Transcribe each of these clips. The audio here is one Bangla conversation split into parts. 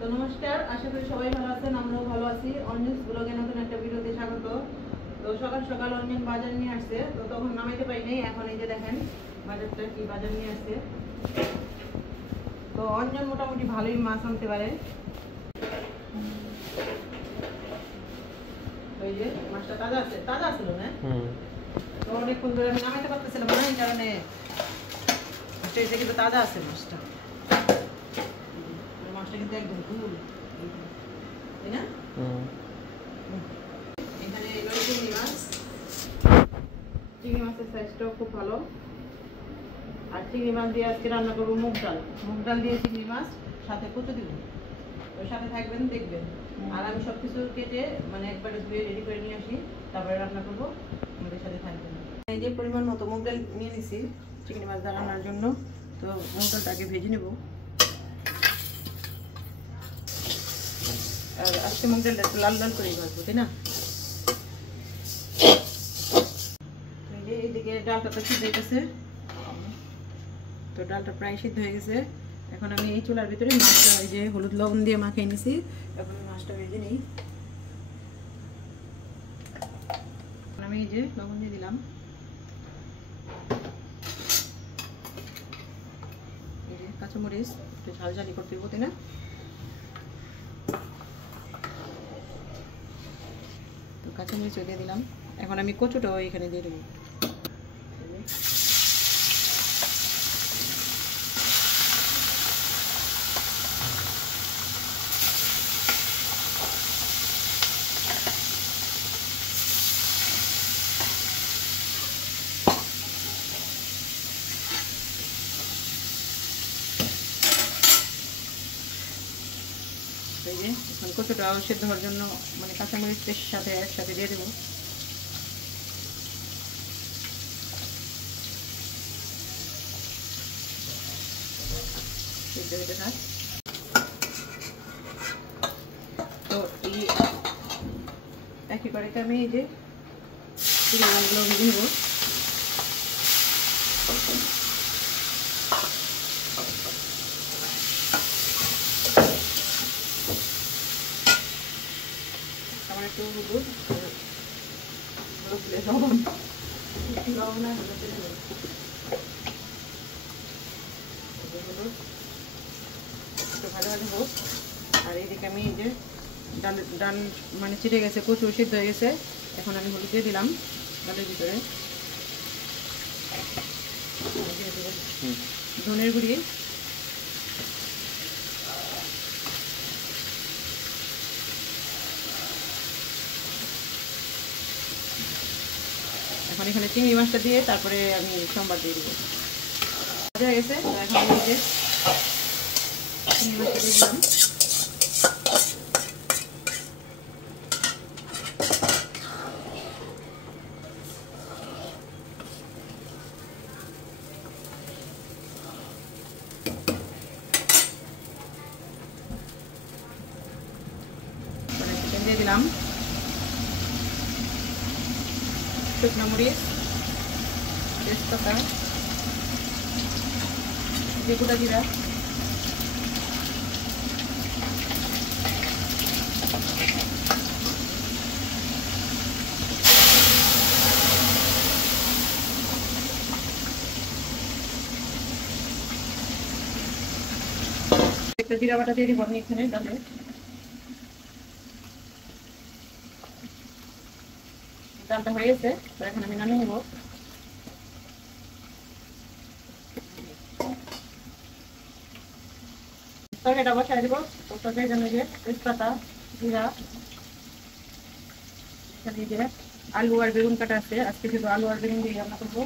তো নমস্কার, আশা করি সবাই ভালো আছেন, আমরাও ভালো আছি। অঞ্জনস ব্লগে নতুন একটা ভিডিওতে স্বাগত। তো সকাল সকাল অঞ্জন বাজার নিয়ে আসছে, তো তখন নামাইতে পারি নাই। এখন এই যে দেখেন বাজারটা কি বাজার নিয়ে আসছে। তো অঞ্জন মোটামুটি ভালোই মাছ আনতে পারে। ওই যে মাছটা তাজা আছে, তাজা ছিল না? তো অনেকক্ষণ ধরে আমি নামাইতে পারতেছিলাম না, এই কারণে এটা কিন্তু তাজা আছে মাছটা। মাছটা কিন্তু একদম ফুল, তাই না? এখানে চিংড়ি মাছ, চিংড়ি মাছের সাইজটাও খুব ভালো। আর চিংড়ি মাছ দিয়ে আজকে রান্না করবো মুগ ডাল। মুগ ডাল দিয়ে চিংড়ি মাছ, সাথে কচু দিব। ওর সাথে থাকবেন, দেখবেন। আর আমি সবকিছু কেটে মানে একবারে ধুয়ে রেডি করে নিয়ে আসি, তারপরে রান্না করবো। আমাদের সাথে থাকবেন। এই যে পরিমাণ মতো মুগ ডাল নিয়ে নিছি চিংড়ি মাছ রান্নার জন্য। তো মুগ ডালটা আগে ভেজে নেব। আর আজকে মুগ ডালটা একটু লাল লাল করে ভাজবো, তাই না? এইদিকে ডালটা তো সিদ্ধ হয়ে গেছে, তো ডালটা প্রায় সিদ্ধ হয়ে গেছে। এখন আমি এই চুলার ভিতরে মাছটা, ওই যে হলুদ লবণ দিয়ে মাখিয়ে নিছি, এখন মাছটা ভেজে নিই। আমি এই যে লবণ দিয়ে দিলাম, এই যে কাঁচামরিচ একটু ঝাল ঝালি করতে দেবো, তাই না? তো কাঁচামরিচও দিয়ে দিলাম। এখন আমি কচুটাও এখানে দিয়ে দেবো। এই যে এখন কচুটাও সেদ্ধ হওয়ার জন্য মানে কাঁচামরিচের সাথে একসাথে দিয়ে দেবো। তো এই একই কড়াইতে আমি এই যে চিংড়ি মাছগুলো ভেজে নেব। আমার একটু হলুদ, লবণ লবণ আর হলুদ দিয়ে দেবো। হলুদ একটু ভালো ভালো হোক। আর এইদিকে আমি এই যে ডাল মানে চিটে গেছে, কচু সিদ্ধ হয়ে গেছে। এখন আমি হলুদ দিয়ে দিলাম ডালের ভিতরে, ধনের গুঁড়ি, এখন এখানে চিংড়ি মাছটা দিয়ে তারপরে আমি সোমবার দিয়ে দেবো। হয়ে গেছে, এখন আমি যে চিংড়ি মাছটা দিয়ে দিলাম। চিকেন দিয়ে দিলাম, শুকনো মরিচ, তেজপাতা, গোটা জিরা, একটা জিরা বাটা দিয়ে দিব আমি এখানে ডালে। ডালটা হয়ে গেছে, তো এখন আমি নামিয়ে নেব। তরকারিটা বসাই দেবো। তো তরকারির জন্য যে তেজপাতা, জিরা, এখানে যে আলু আর বেগুন কাটা আছে, আজকে শুধু আলু আর বেগুন দিয়ে রান্না করবো।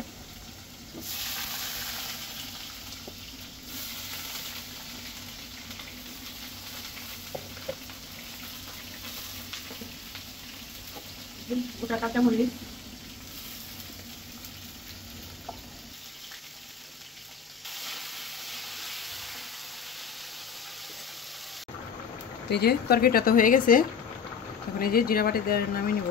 গোটা কাঁচামরিচ, এই যে তরকারিটা তো হয়ে গেছে। এখন এই যে জিরা বাটি দিয়ে নামিয়ে নিব।